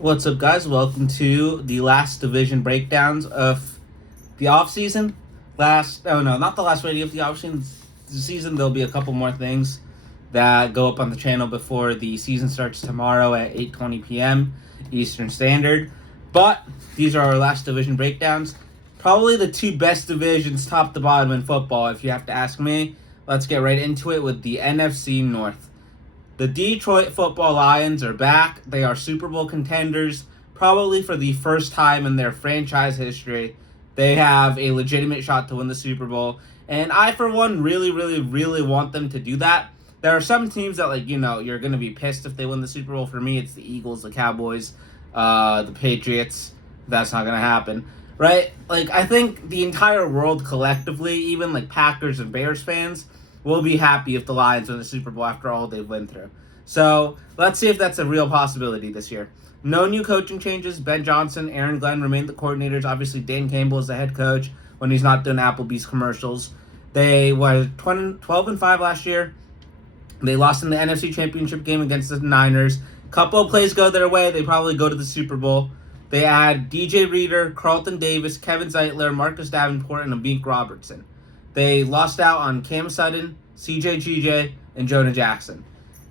What's up, guys? Welcome to the last division breakdowns of the offseason. Not the last radio of the offseason. There'll be a couple more things that go up on the channel before the season starts tomorrow at 8:20 p.m. Eastern Standard. But these are our last division breakdowns. Probably the two best divisions, top to bottom, in football, if you have to ask me. Let's get right into it with the NFC North. The Detroit Football Lions are back. They are Super Bowl contenders, probably for the first time in their franchise history. They have a legitimate shot to win the Super Bowl. And I, for one, really want them to do that. There are some teams that, you're going to be pissed if they win the Super Bowl. For me, it's the Eagles, the Cowboys, the Patriots. That's not going to happen, right? I think the entire world collectively, even, Packers and Bears fans, will be happy if the Lions win the Super Bowl after all they've went through. So, let's see if that's a real possibility this year. No new coaching changes. Ben Johnson, Aaron Glenn remain the coordinators. Obviously, Dan Campbell is the head coach when he's not doing Applebee's commercials. They were 12-5 last year. They lost in the NFC Championship game against the Niners. Couple of plays go their way. They probably go to the Super Bowl. They add DJ Reader, Carlton Davis, Kevin Zeitler, Marcus Davenport, and Amik Robertson. They lost out on Cam Sutton, CJ GJ, and Jonah Jackson.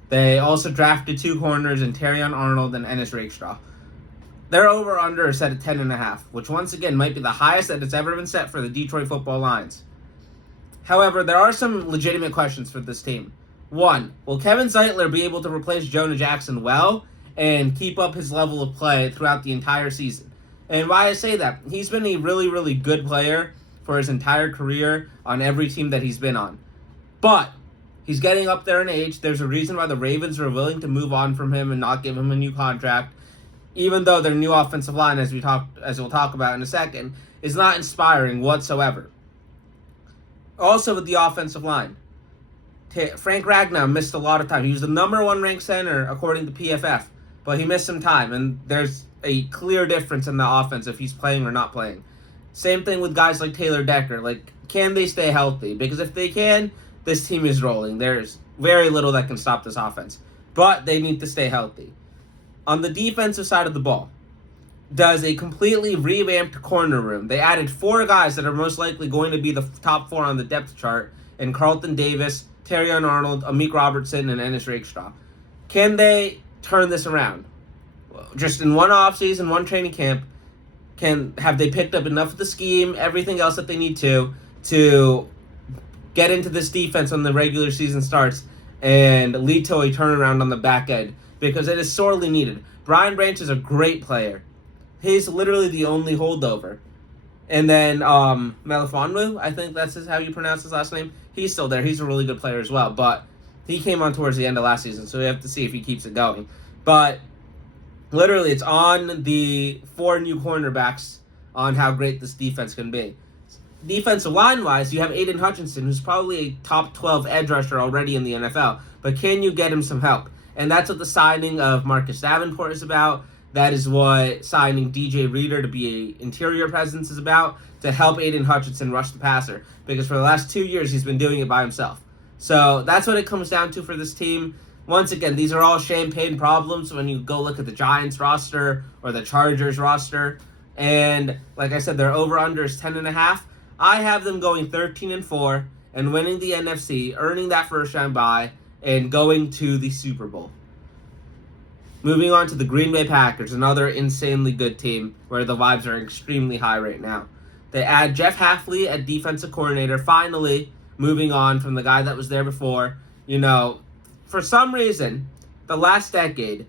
They also drafted two corners in Terrion Arnold and Ennis Rakestraw. Their over-under is set at 10.5, which once again might be the highest that it's ever been set for the Detroit Football Lions. However, there are some legitimate questions for this team. One, will Kevin Zeitler be able to replace Jonah Jackson well and keep up his level of play throughout the entire season? And why I say that, he's been a really good player for his entire career on every team that he's been on. But he's getting up there in age. There's a reason why the Ravens are willing to move on from him and not give him a new contract, even though their new offensive line, as we'll talk about in a second, is not inspiring whatsoever. Also with the offensive line, Frank Ragnow missed a lot of time. He was the number one ranked center according to PFF, but he missed some time, and there's a clear difference in the offense if he's playing or not playing. Same thing with guys like Taylor Decker. Can they stay healthy? Because if they can, this team is rolling. There's very little that can stop this offense. But they need to stay healthy. On the defensive side of the ball, does a completely revamped corner room. They added four guys that are most likely going to be the top four on the depth chart, in Carlton Davis, Terrion Arnold, Amik Robertson, and Ennis Rakestraw. Can they turn this around? Just in one offseason, one training camp, have they picked up enough of the scheme, everything else that they need to get into this defense when the regular season starts and lead to a turnaround on the back end? Because it is sorely needed. Brian Branch is a great player. He's literally the only holdover. And then Melifonwu, I think that's how you pronounce his last name. He's still there. He's a really good player as well. But he came on towards the end of last season, so we have to see if he keeps it going. But literally, it's on the four new cornerbacks on how great this defense can be. Defensive line-wise, you have Aiden Hutchinson, who's probably a top 12 edge rusher already in the NFL. But can you get him some help? And that's what the signing of Marcus Davenport is about. That is what signing DJ Reader to be an interior presence is about, to help Aiden Hutchinson rush the passer. Because for the last 2 years, he's been doing it by himself. So that's what it comes down to for this team. Once again, these are all champagne problems when you go look at the Giants roster or the Chargers roster. And like I said, their over-under is 10.5. I have them going 13-4 and winning the NFC, earning that first-round bye, and going to the Super Bowl. Moving on to the Green Bay Packers, another insanely good team where the vibes are extremely high right now. They add Jeff Hafley at defensive coordinator, finally moving on from the guy that was there before. For some reason, the last decade,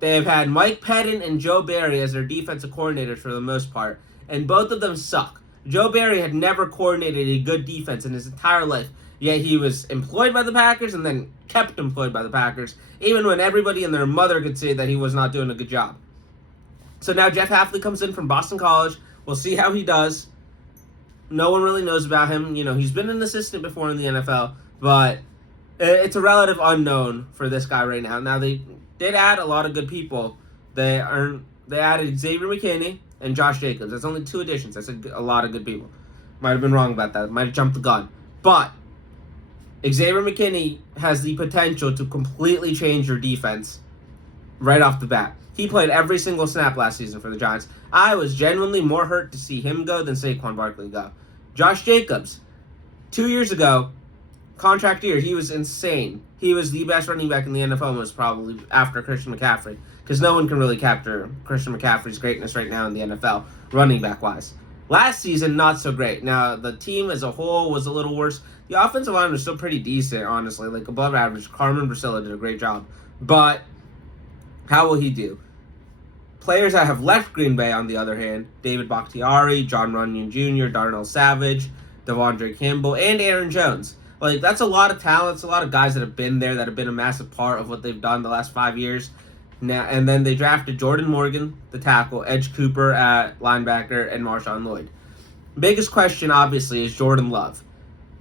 they have had Mike Pettin and Joe Barry as their defensive coordinators for the most part, and both of them suck. Joe Barry had never coordinated a good defense in his entire life, yet he was employed by the Packers and then kept employed by the Packers, even when everybody and their mother could say that he was not doing a good job. So now Jeff Hafley comes in from Boston College. We'll see how he does. No one really knows about him. He's been an assistant before in the NFL, but it's a relative unknown for this guy right now. Now, they did add a lot of good people. They added Xavier McKinney and Josh Jacobs. That's only 2 additions. I said a lot of good people. Might have been wrong about that. Might have jumped the gun. But Xavier McKinney has the potential to completely change your defense right off the bat. He played every single snap last season for the Giants. I was genuinely more hurt to see him go than Saquon Barkley go. Josh Jacobs, 2 years ago, contract year, he was insane. He was the best running back in the NFL, most probably after Christian McCaffrey, because no one can really capture Christian McCaffrey's greatness right now in the NFL, running back-wise. Last season, not so great. Now, the team as a whole was a little worse. The offensive line was still pretty decent, honestly, like above average. Carmen Brasilla did a great job. But how will he do? Players that have left Green Bay, on the other hand, David Bakhtiari, John Runyon Jr., Darnell Savage, Devondre Campbell, and Aaron Jones. Like, that's a lot of talent. It's a lot of guys that have been there, that have been a massive part of what they've done the last 5 years. Now, and then they drafted Jordan Morgan, the tackle, Edge Cooper at linebacker, and Marshawn Lloyd. Biggest question, obviously, is Jordan Love.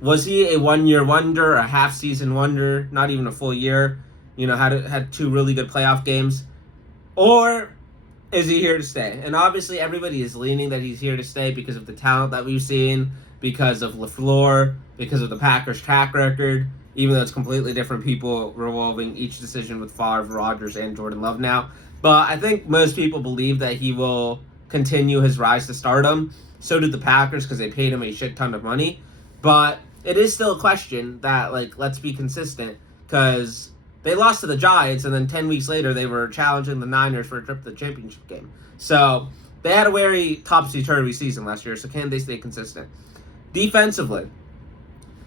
Was he a one-year wonder, a half-season wonder, not even a full year? Had 2 really good playoff games? Or is he here to stay? And obviously, everybody is leaning that he's here to stay because of the talent that we've seen, because of LaFleur, because of the Packers' track record, even though it's completely different people revolving each decision with Favre, Rodgers, and Jordan Love now. But I think most people believe that he will continue his rise to stardom. So did the Packers, because they paid him a shit ton of money. But it is still a question that, let's be consistent, because they lost to the Giants, and then 10 weeks later, they were challenging the Niners for a trip to the championship game. So they had a very topsy-turvy season last year, so can they stay consistent? Defensively,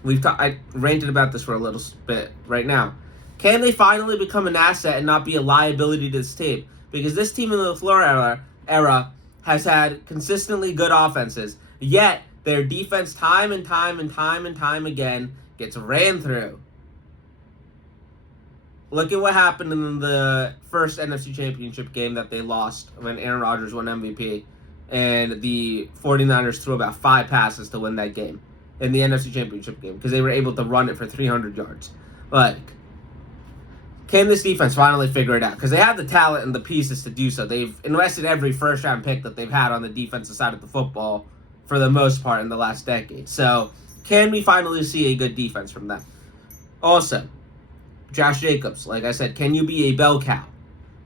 I ranted about this for a little bit right now. Can they finally become an asset and not be a liability to this team? Because this team in the LaFleur era has had consistently good offenses, yet their defense time and time again gets ran through. Look at what happened in the first NFC Championship game that they lost when Aaron Rodgers won MVP. And the 49ers threw about 5 passes to win that game in the NFC Championship game because they were able to run it for 300 yards. Can this defense finally figure it out? Because they have the talent and the pieces to do so. They've invested every first-round pick that they've had on the defensive side of the football for the most part in the last decade. So, can we finally see a good defense from them? Also, Josh Jacobs, like I said, can you be a bell cow?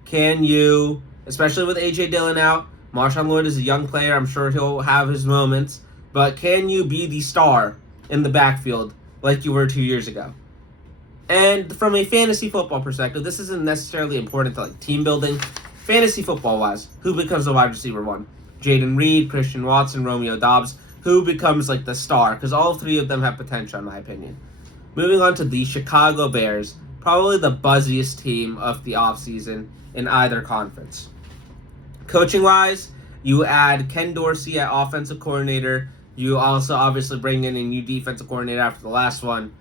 Can you, especially with A.J. Dillon out, Marshawn Lloyd is a young player. I'm sure he'll have his moments. But can you be the star in the backfield like you were 2 years ago? And from a fantasy football perspective, this isn't necessarily important to team building. Fantasy football-wise, who becomes the wide receiver 1? Jaden Reed, Christian Watson, Romeo Doubs. Who becomes the star? Because all 3 of them have potential, in my opinion. Moving on to the Chicago Bears, probably the buzziest team of the offseason in either conference. Coaching-wise, you add Ken Dorsey at offensive coordinator. You also obviously bring in a new defensive coordinator after the last one.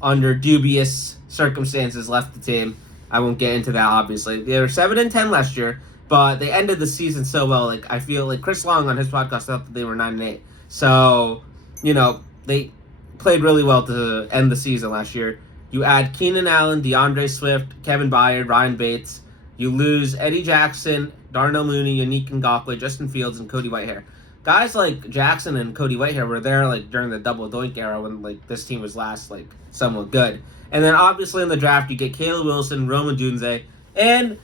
Under dubious circumstances, left the team. I won't get into that, obviously. They were 7-10 last year, but they ended the season so well. I feel like Chris Long on his podcast thought that they were 9-8. So, they played really well to end the season last year. You add Keenan Allen, DeAndre Swift, Kevin Byard, Ryan Bates. You lose Eddie Jackson, Darnell Mooney, Yannick Ngakoue, Justin Fields, and Cody Whitehair. Guys like Jackson and Cody Whitehair were there during the double doink era when this team was last somewhat good. And then obviously in the draft you get Caleb Wilson, Rome Odunze, and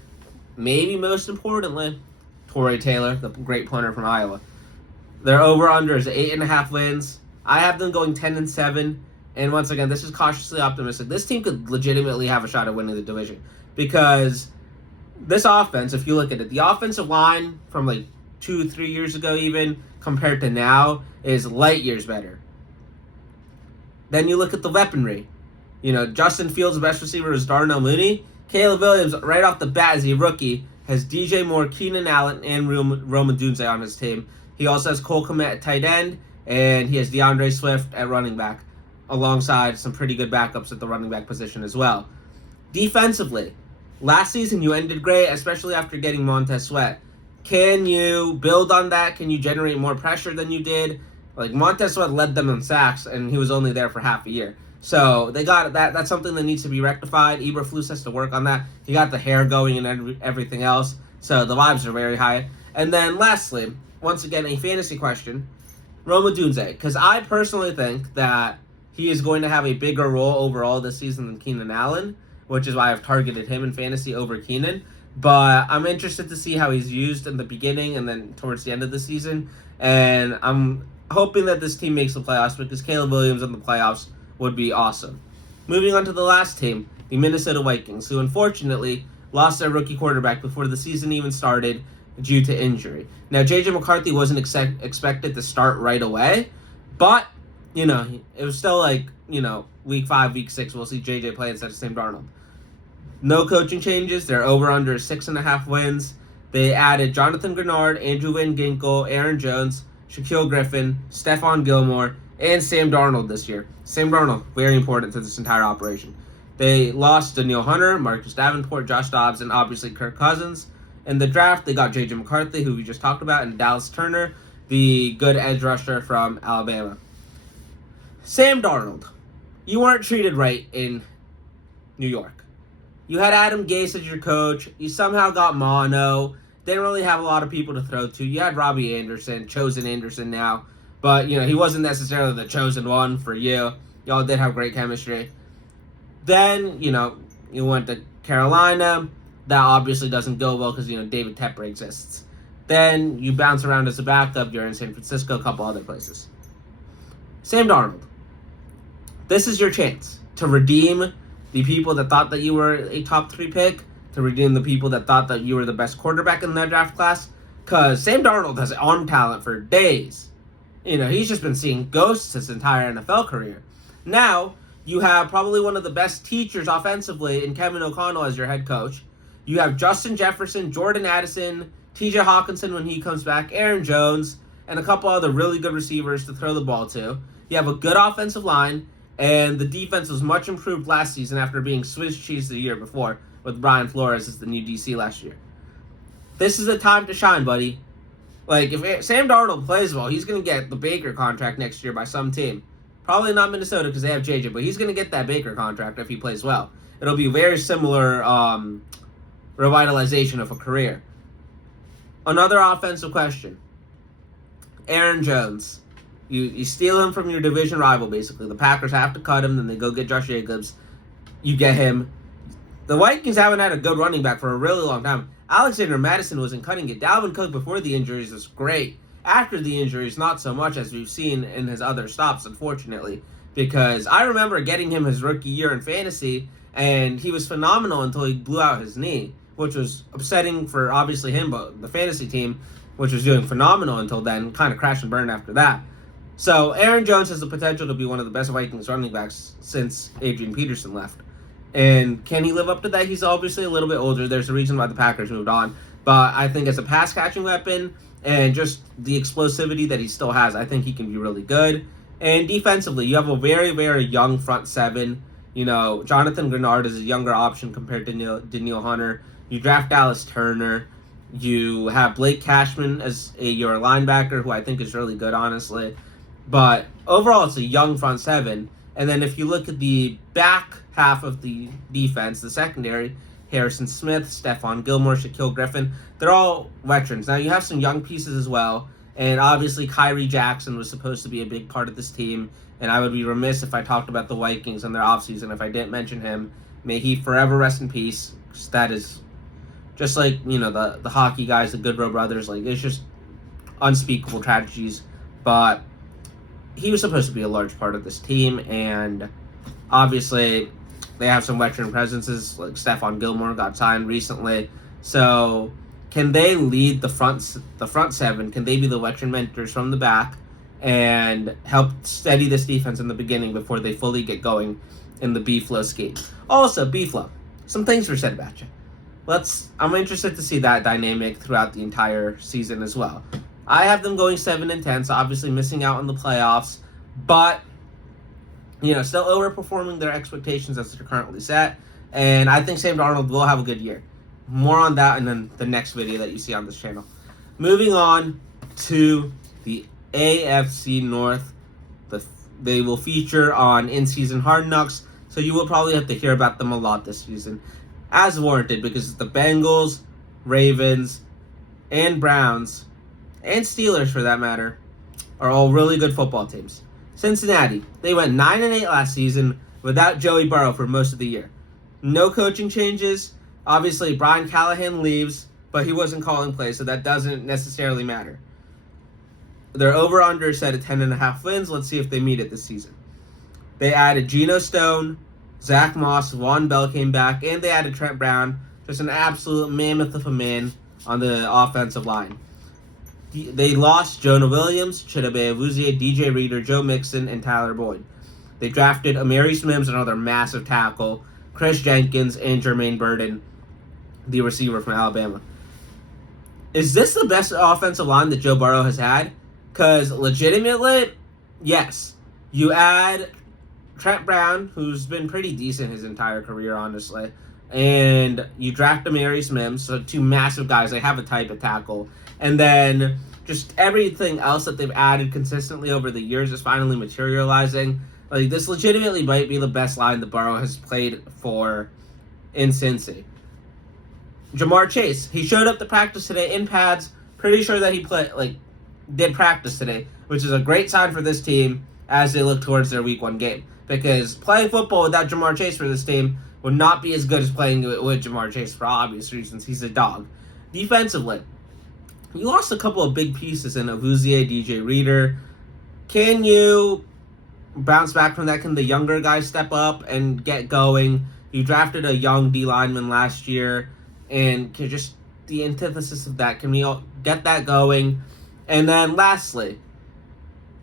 maybe most importantly, Torrey Taylor, the great punter from Iowa. Their over-under is 8.5 wins. I have them going 10-7. And once again, this is cautiously optimistic. This team could legitimately have a shot at winning the division. Because this offense, if you look at it, the offensive line from 2-3 years ago even, compared to now, is light years better. Then you look at the weaponry. Justin Fields' best receiver is Darnell Mooney. Caleb Williams, right off the bat as a rookie, has DJ Moore, Keenan Allen, and Rome Odunze on his team. He also has Cole Kmet at tight end, and he has DeAndre Swift at running back, alongside some pretty good backups at the running back position as well. Defensively, last season you ended great, especially after getting Montez Sweat. Can you build on that? Can you generate more pressure than you did? Montez Sweat led them in sacks, and he was only there for half a year. So they got that. That's something that needs to be rectified. Eberflus has to work on that. He got the hair going and everything else. So the vibes are very high. And then lastly, once again, a fantasy question. Rome Odunze. Because I personally think that he is going to have a bigger role overall this season than Keenan Allen, which is why I've targeted him in fantasy over Keenan. but I'm interested to see how he's used in the beginning and then towards the end of the season. And I'm hoping that this team makes the playoffs because Caleb Williams in the playoffs would be awesome. Moving on to the last team, the Minnesota Vikings, who unfortunately lost their rookie quarterback before the season even started due to injury. Now, J.J. McCarthy wasn't expected to start right away, but, it was still like, week 5, week 6, we'll see J.J. play instead of Sam Darnold. No coaching changes. They're over under 6.5 wins. They added Jonathan Grenard, Andrew Van Ginkel, Aaron Jones, Shaquille Griffin, Stephon Gilmore, and Sam Darnold this year. Sam Darnold, very important to this entire operation. They lost Danielle Hunter, Marcus Davenport, Josh Dobbs, and obviously Kirk Cousins. In the draft, they got J.J. McCarthy, who we just talked about, and Dallas Turner, the good edge rusher from Alabama. Sam Darnold, you weren't treated right in New York. You had Adam Gase as your coach. You somehow got mono. Didn't really have a lot of people to throw to. You had Robbie Anderson, chosen Anderson now. But, he wasn't necessarily the chosen one for you. Y'all did have great chemistry. Then, you went to Carolina. That obviously doesn't go well because, David Tepper exists. Then you bounce around as a backup. You're in San Francisco, a couple other places. Sam Darnold, this is your chance to redeem the people that thought that you were a top 3 pick, to redeem the people that thought that you were the best quarterback in that draft class, because Sam Darnold has arm talent for days. He's just been seeing ghosts his entire NFL career. Now, you have probably one of the best teachers offensively in Kevin O'Connell as your head coach. You have Justin Jefferson, Jordan Addison, TJ Hawkinson when he comes back, Aaron Jones, and a couple other really good receivers to throw the ball to. You have a good offensive line, and the defense was much improved last season after being Swiss cheese the year before with Brian Flores as the new DC last year. This is a time to shine, buddy. If Sam Darnold plays well, he's going to get the Baker contract next year by some team. Probably not Minnesota because they have JJ, but he's going to get that Baker contract if he plays well. It'll be very similar revitalization of a career. Another offensive question. Aaron Jones. You steal him from your division rival, basically. The Packers have to cut him, then they go get Josh Jacobs. You get him. The Vikings haven't had a good running back for a really long time. Alexander Madison wasn't cutting it. Dalvin Cook before the injuries was great. After the injuries, not so much as we've seen in his other stops, unfortunately. Because I remember getting him his rookie year in fantasy, and he was phenomenal until he blew out his knee, which was upsetting for, obviously, him, but the fantasy team, which was doing phenomenal until then, kind of crashed and burned after that. So, Aaron Jones has the potential to be one of the best Vikings running backs since Adrian Peterson left. And can he live up to that? He's obviously a little bit older. There's a reason why the Packers moved on. But I think as a pass-catching weapon and just the explosivity that he still has, I think he can be really good. And defensively, you have a very, very young front seven. Jonathan Grenard is a younger option compared to Danielle Hunter. You draft Dallas Turner. You have Blake Cashman as your linebacker, who I think is really good, honestly. But overall, it's a young front seven. And then if you look at the back half of the defense, the secondary, Harrison Smith, Stephon Gilmore, Shaquille Griffin, they're all veterans. Now, you have some young pieces as well. And obviously, Kyrie Jackson was supposed to be a big part of this team. And I would be remiss if I talked about the Vikings and their offseason if I didn't mention him. May he forever rest in peace. That is just like, the hockey guys, the Goodrow brothers. It's just unspeakable tragedies. But he was supposed to be a large part of this team, and obviously they have some veteran presences, like Stephon Gilmore got signed recently. So can they lead the front seven? Can they be the veteran mentors from the back and help steady this defense in the beginning before they fully get going in the B-Flow scheme? Also, B-Flow, some things were said about you. I'm interested to see that dynamic throughout the entire season as well. I have them going 7-10, so obviously missing out on the playoffs, but still overperforming their expectations as they're currently set. And I think Sam Darnold will have a good year. More on that in the next video that you see on this channel. Moving on to the AFC North. They will feature on in-season Hard Knocks, so you will probably have to hear about them a lot this season, as warranted, because the Bengals, Ravens, and Browns, and Steelers for that matter, are all really good football teams. Cincinnati, they went 9-8 last season without Joey Burrow for most of the year. No coaching changes. Obviously, Brian Callahan leaves, but he wasn't calling plays, so that doesn't necessarily matter. Their over-under is set at 10.5 wins. Let's see if they meet it this season. They added Geno Stone, Zach Moss, Von Bell came back, and they added Trent Brown. Just an absolute mammoth of a man on the offensive line. They lost Jonah Williams, Chidobe Awuzie, DJ Reader, Joe Mixon, and Tyler Boyd. They drafted Amarius Mims, another massive tackle, Chris Jenkins, and Jermaine Burton, the receiver from Alabama. Is this the best offensive line that Joe Burrow has had? Because legitimately, yes. You add Trent Brown, who's been pretty decent his entire career, honestly, and you draft Amarius Mims, so two massive guys. They have a type of tackle. And then just everything else that they've added consistently over the years is finally materializing. Like, this legitimately might be the best line the Burrow has played for in Cincy. Jamar Chase, he showed up to practice today in pads. Pretty sure that he did practice today, which is a great sign for this team as they look towards their Week 1 game. Because playing football without Jamar Chase for this team would not be as good as playing with Jamar Chase for obvious reasons. He's a dog. Defensively, you lost a couple of big pieces in Awuzie, DJ Reader. Can you bounce back from that? Can the younger guys step up and get going? You drafted a young D lineman last year, and can just the antithesis of that, can we all get that going? And then lastly,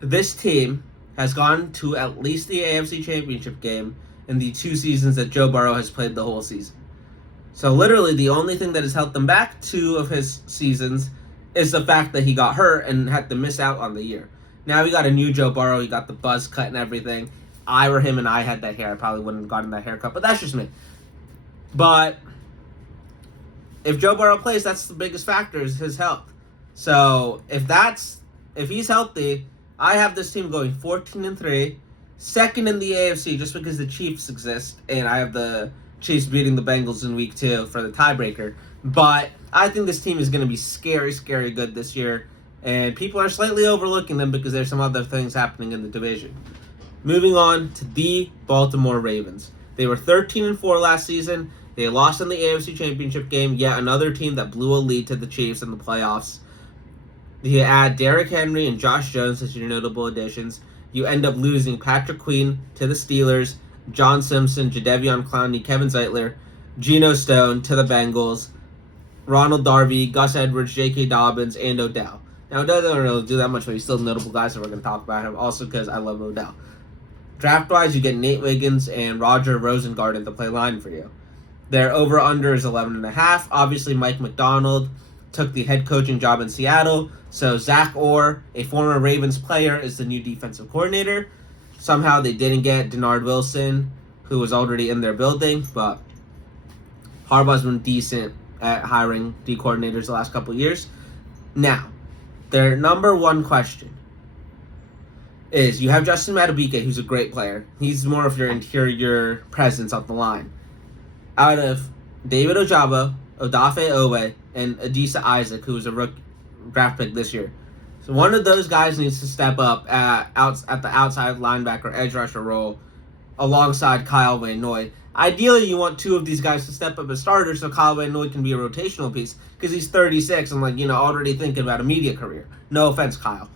this team has gone to at least the AFC Championship game in the 2 seasons that Joe Burrow has played the whole season. So literally the only thing that has held them back 2 of his seasons is the fact that he got hurt and had to miss out on the year. Now we got a new Joe Burrow. He got the buzz cut and everything. If I were him and I had that hair, I probably wouldn't have gotten that haircut, but that's just me. But if Joe Burrow plays, that's the biggest factor, is his health. So if he's healthy, I have this team going 14-3, second in the AFC just because the Chiefs exist, and I have the Chiefs beating the Bengals in Week 2 for the tiebreaker. But I think this team is going to be scary, scary good this year, and people are slightly overlooking them because there's some other things happening in the division. Moving on to the Baltimore Ravens. They were 13-4 last season. They lost in the AFC Championship game, yet another team that blew a lead to the Chiefs in the playoffs. You add Derrick Henry and Josh Jones as your notable additions. You end up losing Patrick Queen to the Steelers, John Simpson, Jadeveon Clowney, Kevin Zeitler, Geno Stone to the Bengals, Ronald Darby, Gus Edwards, J.K. Dobbins, and Odell. Now, Odell doesn't really do that much, but he's still notable guys, so we're going to talk about him also because I love Odell. Draft-wise, you get Nate Wiggins and Roger Rosengarten to play line for you. Their over-under is 11.5. Obviously, Mike McDonald took the head coaching job in Seattle, so Zach Orr, a former Ravens player, is the new defensive coordinator. Somehow they didn't get Denard Wilson, who was already in their building, but Harbaugh's been decent at hiring D coordinators the last couple of years. Now, their number one question is, you have Justin Madubuike, who's a great player. He's more of your interior presence on the line. Out of David Ojabo, Odafe Owe, and Adisa Isaac, who was a rookie draft pick this year. So one of those guys needs to step up at the outside linebacker edge rusher role alongside Kyle Van Noy. Ideally, you want 2 of these guys to step up as starters so Kyle Van Noy can be a rotational piece because he's 36 and already thinking about a media career. No offense, Kyle.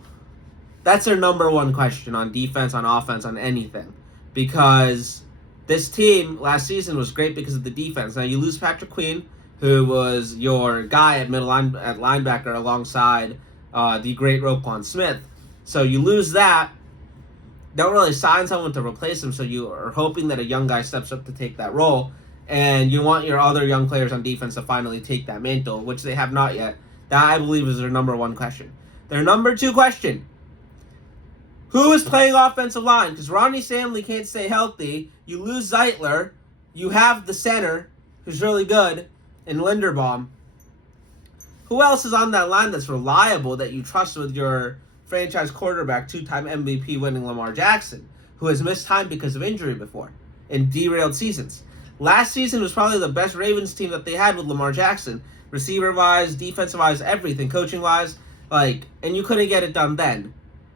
That's their number one question on defense, on offense, on anything. Because this team last season was great because of the defense. Now you lose Patrick Queen, who was your guy at linebacker alongside the great Roquan Smith. So you lose that. Don't really sign someone to replace him, so you are hoping that a young guy steps up to take that role. And you want your other young players on defense to finally take that mantle, which they have not yet. That, I believe, is their number one question. Their number 2 question: who is playing offensive line? Because Ronnie Stanley can't stay healthy. You lose Zeitler. You have the center, who's really good, in Linderbaum. Who else is on that line that's reliable that you trust with your franchise quarterback, 2-time MVP winning Lamar Jackson, who has missed time because of injury before in derailed seasons? Last season was probably the best Ravens team that they had with Lamar Jackson, receiver-wise, defensive-wise, everything, coaching-wise, and you couldn't get it done then.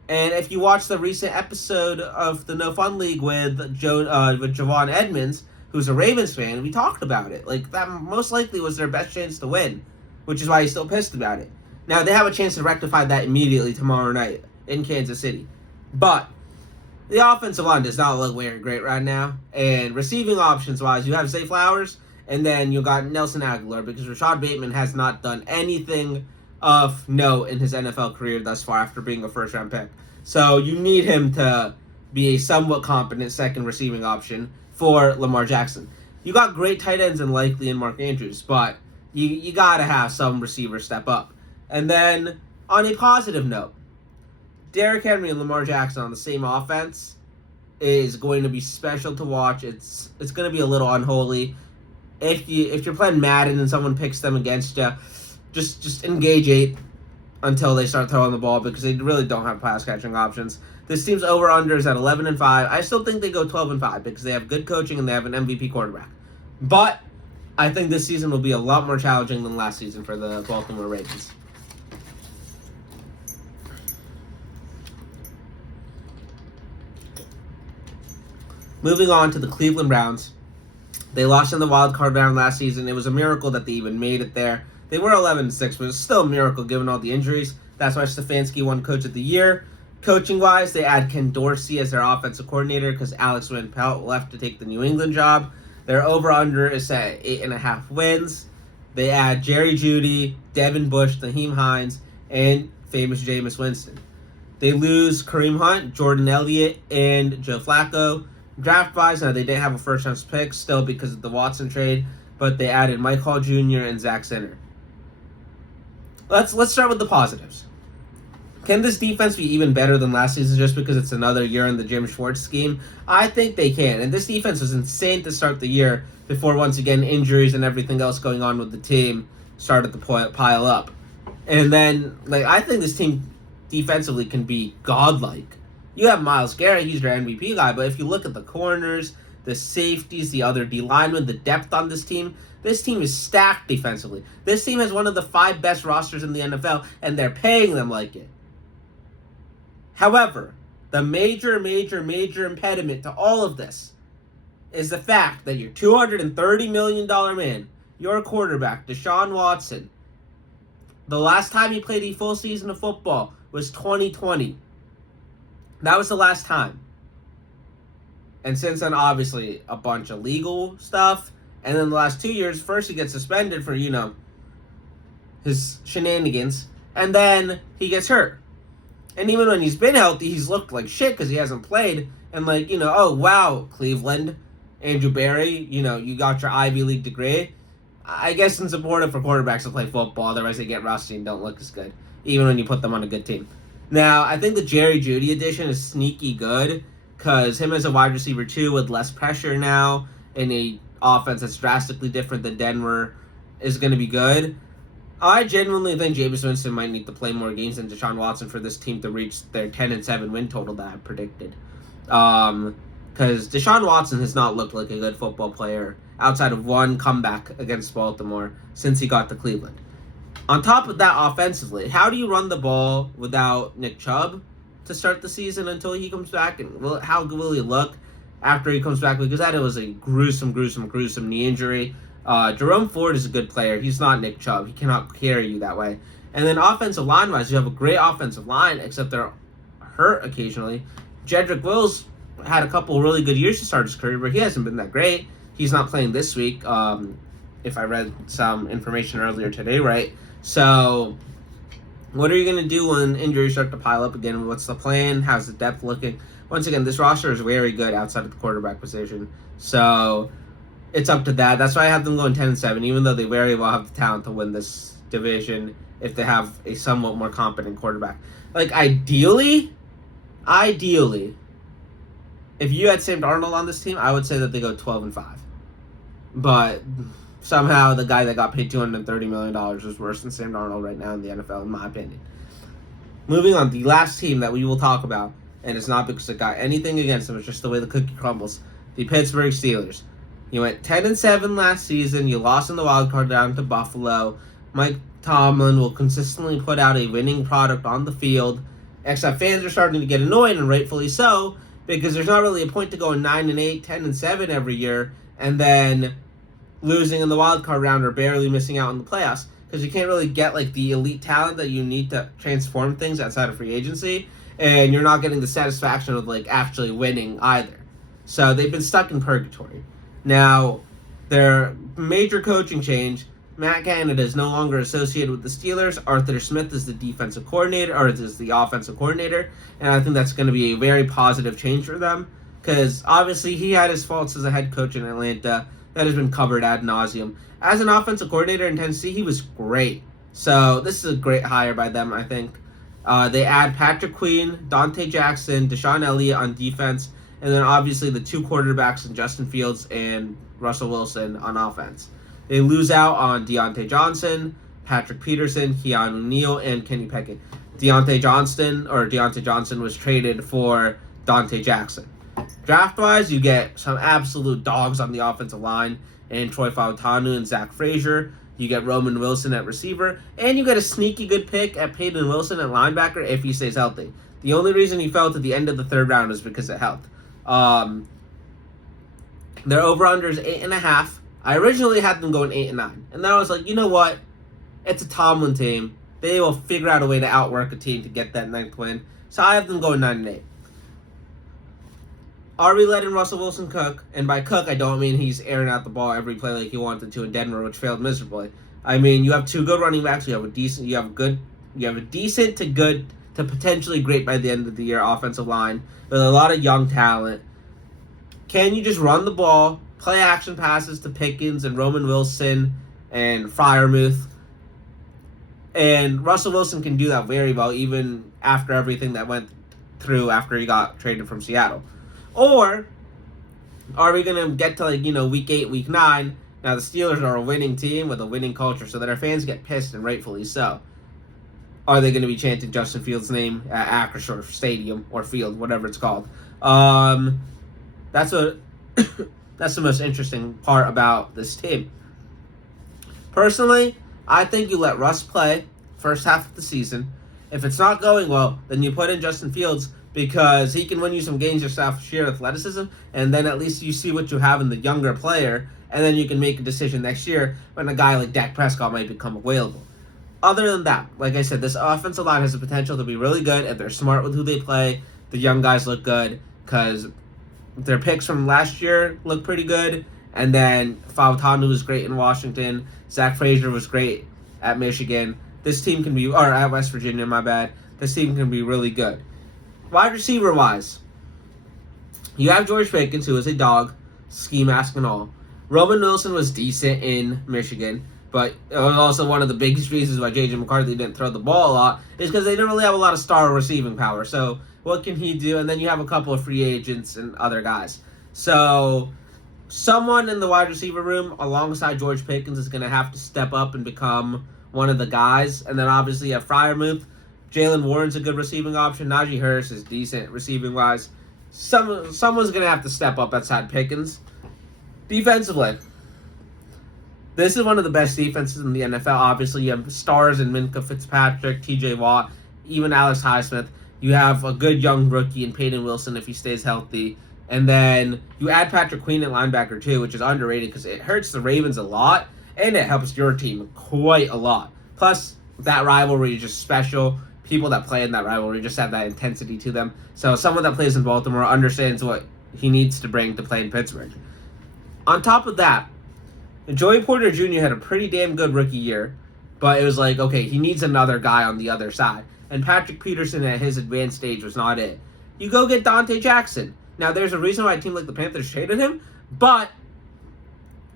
And if you watch the recent episode of the No Fun League with Javon Edmonds, who's a Ravens fan, and we talked about it. Like, that most likely was their best chance to win, which is why he's still pissed about it. Now, they have a chance to rectify that immediately tomorrow night in Kansas City. But the offensive line does not look very great right now. And receiving options-wise, you have Zay Flowers, and then you got Nelson Aguilar, because Rashad Bateman has not done anything of note in his NFL career thus far after being a first-round pick. So you need him to be a somewhat competent second receiving option for Lamar Jackson. You got great tight ends in Likely and Mark Andrews, but you got to have some receivers step up. And then, on a positive note, Derrick Henry and Lamar Jackson on the same offense is going to be special to watch. It's going to be a little unholy. If you're playing Madden and someone picks them against you, just engage 8 until they start throwing the ball, because they really don't have pass catching options. This team's over-under is at 11-5. I still think they go 12-5 because they have good coaching and they have an MVP quarterback. But I think this season will be a lot more challenging than last season for the Baltimore Ravens. Moving on to the Cleveland Browns. They lost in the wild card round last season. It was a miracle that they even made it there. They were 11-6, but it's still a miracle given all the injuries. That's why Stefanski won Coach of the Year. Coaching-wise, they add Ken Dorsey as their offensive coordinator because Alex Van Pelt left to take the New England job. Their over-under is at 8.5 wins. They add Jerry Jeudy, Devin Bush, Naheem Hines, and famous Jameis Winston. They lose Kareem Hunt, Jordan Elliott, and Joe Flacco. Draft-wise, now they didn't have a first-round pick still because of the Watson trade, but they added Mike Hall Jr. and Zach Sinner. Let's start with the positives. Can this defense be even better than last season just because it's another year in the Jim Schwartz scheme? I think they can. And this defense was insane to start the year before, once again, injuries and everything else going on with the team started to pile up. And then, I think this team defensively can be godlike. You have Myles Garrett, he's your MVP guy, but if you look at the corners, the safeties, the other D linemen, the depth on this team is stacked defensively. This team has one of the 5 best rosters in the NFL, and they're paying them like it. However, the major impediment to all of this is the fact that your $230 million man, your quarterback, Deshaun Watson, the last time he played a full season of football was 2020. That was the last time. And since then, obviously, a bunch of legal stuff. And then the last 2 years, first he gets suspended for, his shenanigans. And then he gets hurt. And even when he's been healthy, he's looked like shit because he hasn't played. And oh, wow, Cleveland, Andrew Berry, you got your Ivy League degree. I guess it's important for quarterbacks to play football, otherwise they get rusty and don't look as good, even when you put them on a good team. Now, I think the Jerry Jeudy addition is sneaky good because him as a wide receiver, too, with less pressure now in a offense that's drastically different than Denver is going to be good. I genuinely think Jameis Winston might need to play more games than Deshaun Watson for this team to reach their 10-7 win total that I predicted. Because Deshaun Watson has not looked like a good football player outside of one comeback against Baltimore since he got to Cleveland. On top of that, offensively, how do you run the ball without Nick Chubb to start the season until he comes back? And how will he look after he comes back? Because that was a gruesome knee injury. Jerome Ford is a good player. He's not Nick Chubb. He cannot carry you that way. And then offensive line-wise, you have a great offensive line, except they're hurt occasionally. Jedrick Wills had a couple really good years to start his career, but he hasn't been that great. He's not playing this week, if I read some information earlier today, right? So, what are you going to do when injuries start to pile up again? What's the plan? How's the depth looking? Once again, this roster is very good outside of the quarterback position. So, it's up to that. That's why I have them going 10-7, even though they very well have the talent to win this division if they have a somewhat more competent quarterback. Ideally, if you had Sam Darnold on this team, I would say that they go 12-5. But somehow the guy that got paid $230 million is worse than Sam Darnold right now in the NFL, in my opinion. Moving on, the last team that we will talk about, and it's not because it got anything against them, it's just the way the cookie crumbles, the Pittsburgh Steelers. You went 10-7 last season. You lost in the wild card down to Buffalo. Mike Tomlin will consistently put out a winning product on the field, except fans are starting to get annoyed, and rightfully so, because there's not really a point to going 9-8, 10-7 every year and then losing in the wild card round or barely missing out on the playoffs, because you can't really get like the elite talent that you need to transform things outside of free agency, and you're not getting the satisfaction of like actually winning either. So they've been stuck in purgatory. Now, their major coaching change, Matt Canada is no longer associated with the Steelers. Arthur Smith is the defensive coordinator, or is the offensive coordinator, and I think that's going to be a very positive change for them, because obviously he had his faults as a head coach in Atlanta. That has been covered ad nauseum. As an offensive coordinator in Tennessee, he was great. So this is a great hire by them, I think. They add Patrick Queen, Dante Jackson, Deshaun Elliott on defense, and then obviously the two quarterbacks in Justin Fields and Russell Wilson on offense. They lose out on Deontay Johnson, Patrick Peterson, Keanu Neal, and Kenny Pickett. Deontay Johnson was traded for Dante Jackson. Draft-wise, you get some absolute dogs on the offensive line, and Troy Fautanu and Zach Frazier. You get Roman Wilson at receiver, and you get a sneaky good pick at Peyton Wilson at linebacker if he stays healthy. The only reason he fell to the end of the third round is because of health. Their over-under is 8.5. I originally had them going 8-9, and then I was like, you know what? It's a Tomlin team. They will figure out a way to outwork a team to get that 9th win. So I have them going 9-8. Are we letting Russell Wilson cook? And by cook, I don't mean he's airing out the ball every play like he wanted to in Denver, which failed miserably. I mean, you have two good running backs. You have a decent to good to potentially great by the end of the year offensive line with a lot of young talent. Can you just run the ball, play action passes to Pickens and Roman Wilson and Freiermuth? And Russell Wilson can do that very well, even after everything that went through after he got traded from Seattle. Or are we going to get to week 8, week 9? Now the Steelers are a winning team with a winning culture, so that our fans get pissed, and rightfully so. Are they going to be chanting Justin Fields' name at Acrisure Stadium or Field, whatever it's called? That's the most interesting part about this team. Personally, I think you let Russ play first half of the season. If it's not going well, then you put in Justin Fields, because he can win you some games just off sheer athleticism, and then at least you see what you have in the younger player, and then you can make a decision next year when a guy like Dak Prescott might become available. Other than that, like I said, this offensive line has the potential to be really good if they're smart with who they play. The young guys look good because their picks from last year look pretty good, and then Fautanu was great in Washington. Zach Frazier was great at Michigan. This team can be, or at West Virginia, my bad. This team can be really good. Wide receiver-wise, you have George Pickens, who is a dog, ski mask and all. Roman Wilson was decent in Michigan, but it was also one of the biggest reasons why J.J. McCarthy didn't throw the ball a lot, is because they didn't really have a lot of star receiving power. So what can he do? And then you have a couple of free agents and other guys. So someone in the wide receiver room alongside George Pickens is going to have to step up and become one of the guys. And then obviously you have Freiermuth. Jalen Warren's a good receiving option. Najee Harris is decent receiving-wise. Someone's going to have to step up outside Pickens. Defensively, this is one of the best defenses in the NFL. Obviously, you have stars in Minkah Fitzpatrick, T.J. Watt, even Alex Highsmith. You have a good young rookie in Peyton Wilson if he stays healthy. And then you add Patrick Queen at linebacker, too, which is underrated because it hurts the Ravens a lot, and it helps your team quite a lot. Plus, that rivalry is just special. People that play in that rivalry just have that intensity to them. So someone that plays in Baltimore understands what he needs to bring to play in Pittsburgh. On top of that, Joey Porter Jr. had a pretty damn good rookie year, but it was like, okay, he needs another guy on the other side. And Patrick Peterson at his advanced stage was not it. You go get Dante Jackson. Now, there's a reason why a team like the Panthers traded him, but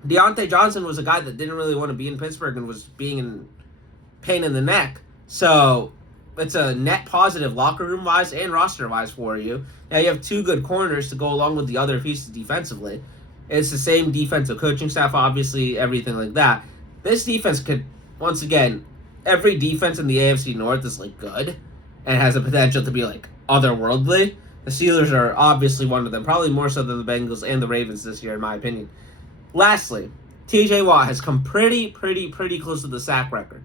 Deontay Johnson was a guy that didn't really want to be in Pittsburgh and was being in pain in the neck. So it's a net positive locker room-wise and roster-wise for you. Now you have two good corners to go along with the other pieces defensively. It's the same defensive coaching staff, obviously, everything like that. This defense could, once again, every defense in the AFC North is, good and has the potential to be, otherworldly. The Steelers are obviously one of them, probably more so than the Bengals and the Ravens this year, in my opinion. Lastly, T.J. Watt has come pretty close to the sack record.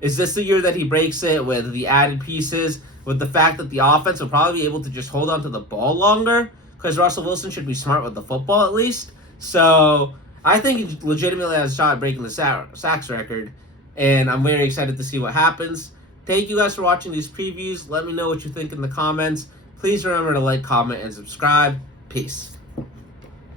Is this the year that he breaks it with the added pieces, with the fact that the offense will probably be able to just hold on to the ball longer? Because Russell Wilson should be smart with the football at least. So I think he legitimately has a shot at breaking the sacks record, and I'm very excited to see what happens. Thank you guys for watching these previews. Let me know what you think in the comments. Please remember to like, comment, and subscribe. Peace.